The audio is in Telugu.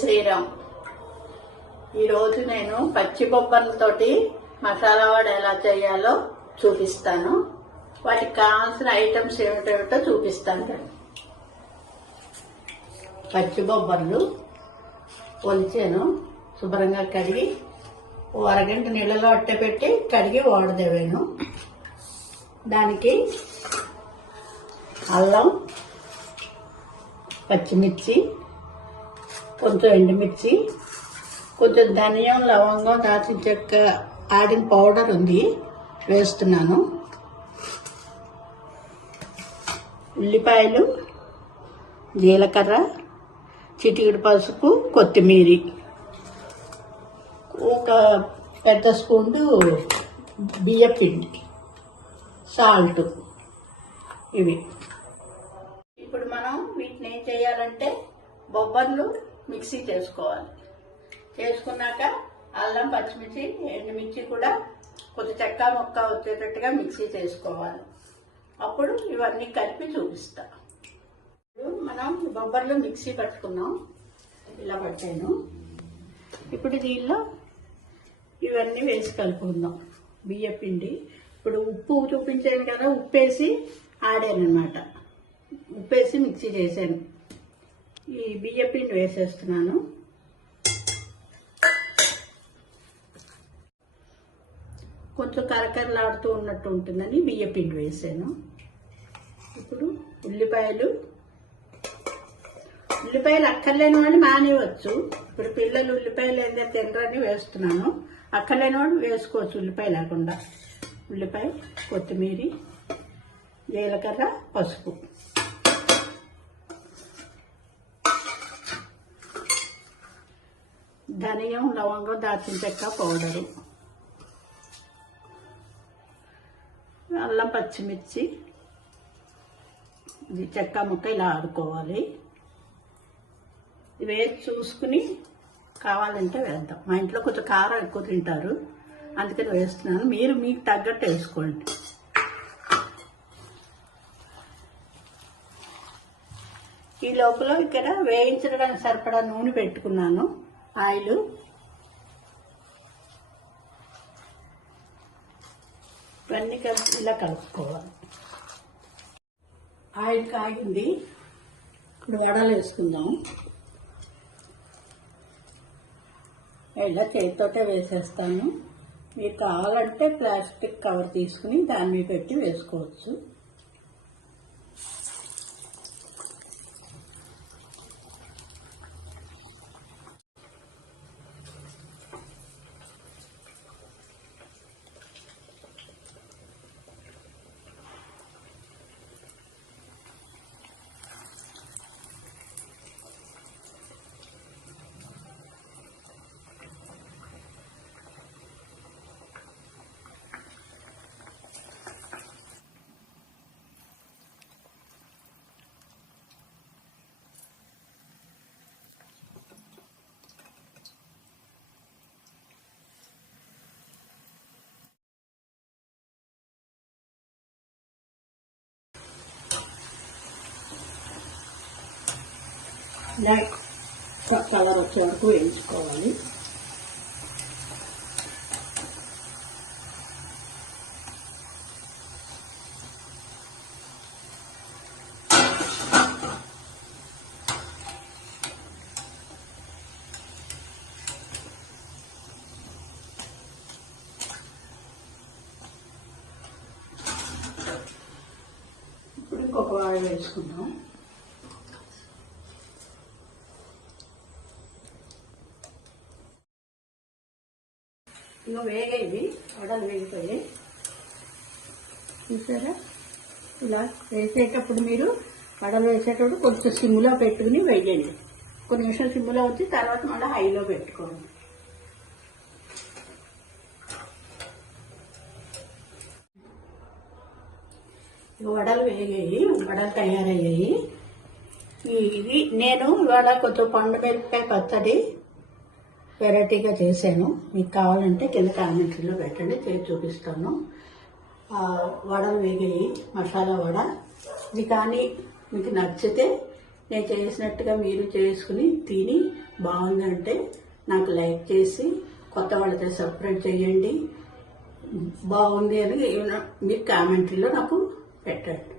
శ్రీరామ్. ఈరోజు నేను పచ్చి బొబ్బర్లతోటి మసాలా వడ ఎలా చేయాలో చూపిస్తాను. వాటికి కావాల్సిన ఐటమ్స్ ఏమిటేమిటో చూపిస్తాను. పచ్చి బొబ్బర్లు పొలిచాను శుభ్రంగా కడిగి అరగంట నీళ్ళలో అట్టపెట్టి కడిగి వాడదేవాను. దానికి అల్లం పచ్చిమిర్చి కొంచెం ఎండుమిర్చి కొంచెం ధనియం లవంగం దాచిన చెక్క ఆడిన పౌడర్ ఉంది. వేస్తున్నాను. ఉల్లిపాయలు జీలకర్ర చిటికిడి పసుపు కొత్తిమీరి. ఒక పెద్ద స్పూన్ బియ్య పిండి సాల్ట్ ఇవి. ఇప్పుడు మనం వీటిని ఏం చేయాలంటే బొబ్బర్లు మిక్సీ చేసుకోవాలి చేసుకున్నాక అల్లం పచ్చిమిర్చి ఎండుమిర్చి కూడా కొద్ది చెక్క ముక్క వచ్చేటట్టుగా మిక్సీ చేసుకోవాలి. అప్పుడు ఇవన్నీ కలిపి చూపిస్తా. ఇప్పుడు మనం బొబ్బర్లు మిక్సీ పట్టుకున్నాం. ఇలా పట్టాను. ఇప్పుడు దీనిలో ఇవన్నీ వేసి కలుపుకుందాం. బియ్య పిండి. ఇప్పుడు ఉప్పు చూపించాను కదా ఉప్పు వేసి ఆడాను అనమాట ఉప్పు వేసి మిక్సీ చేశాను. ఈ బియ్య పిండి వేసేస్తున్నాను. కొంచెం కరకరలాడుతూ ఉన్నట్టు ఉంటుందని బియ్య పిండి వేసాను. ఇప్పుడు ఉల్లిపాయలు. ఉల్లిపాయలు అక్కర్లేని వాడిని మానేయవచ్చు. ఇప్పుడు పిల్లలు ఉల్లిపాయలు ఏదైనా తినరని వేస్తున్నాను. అక్కర్లేని వాళ్ళు వేసుకోవచ్చు ఉల్లిపాయ లేకుండా. ఉల్లిపాయ కొత్తిమీర జీలకర్ర పసుపు. ధనియం లవంగం దాచిన చెక్క పౌడరు. అల్లం పచ్చిమిర్చి. ఇది చెక్క ముక్క ఇలా ఆడుకోవాలి. ఇవి వేసి చూసుకుని కావాలంటే వేద్దాం. మా ఇంట్లో కొంచెం కారం ఎక్కువ తింటారు. అందుకని వేస్తున్నాను. మీరు మీకు తగ్గట్టు వేసుకోండి. ఈ లోపల ఇక్కడ వేయించడానికి సరిపడా నూనె పెట్టుకున్నాను. ఆయిల్. ఇవన్నీ కలిపి ఇలా కలుపుకోవాలి. ఆయిల్ కాగింది. ఇప్పుడు వడలు వేసుకుందాం. ఇలా చేతితోటే వేసేస్తాను. మీరు కావాలంటే ప్లాస్టిక్ కవర్ తీసుకుని దాని మీద పెట్టి వేసుకోవచ్చు. లైట్ కలర్ వచ్చే వరకు వేయించుకోవాలి. ఇప్పుడు ఇంకొక ఆయిల్ వేసుకుందాం. ఇక వేగేవి వడలు వేగిపోయాయి చూసారా? ఇలా వేసేటప్పుడు మీరు వడలు వేసేటప్పుడు కొంచెం సిమ్లో పెట్టుకుని వేయండి. కొన్ని నిమిషం సిమ్లో వచ్చి తర్వాత మళ్ళీ హైలో పెట్టుకోండి. వడలు వేగాయి వడలు తయారయ్యాయి. ఇవి నేను ఇవాళ కొంచెం పండు మిరపకాయ పచ్చడి వెరైటీగా చేశాను. మీకు కావాలంటే కింద కామెంట్రీలో పెట్టండి చేసి చూపిస్తాను. ఆ, వడలు వేగాయి మసాలా వడ. ఇది కానీ మీకు నచ్చితే నేను చేసినట్టుగా మీరు చేసుకుని తిని బాగుందంటే నాకు లైక్ చేసి కొత్త వాళ్ళతో సపరేట్ చేయండి. బాగుంది అని మీరు కామెంట్రీలో నాకు పెట్టండి.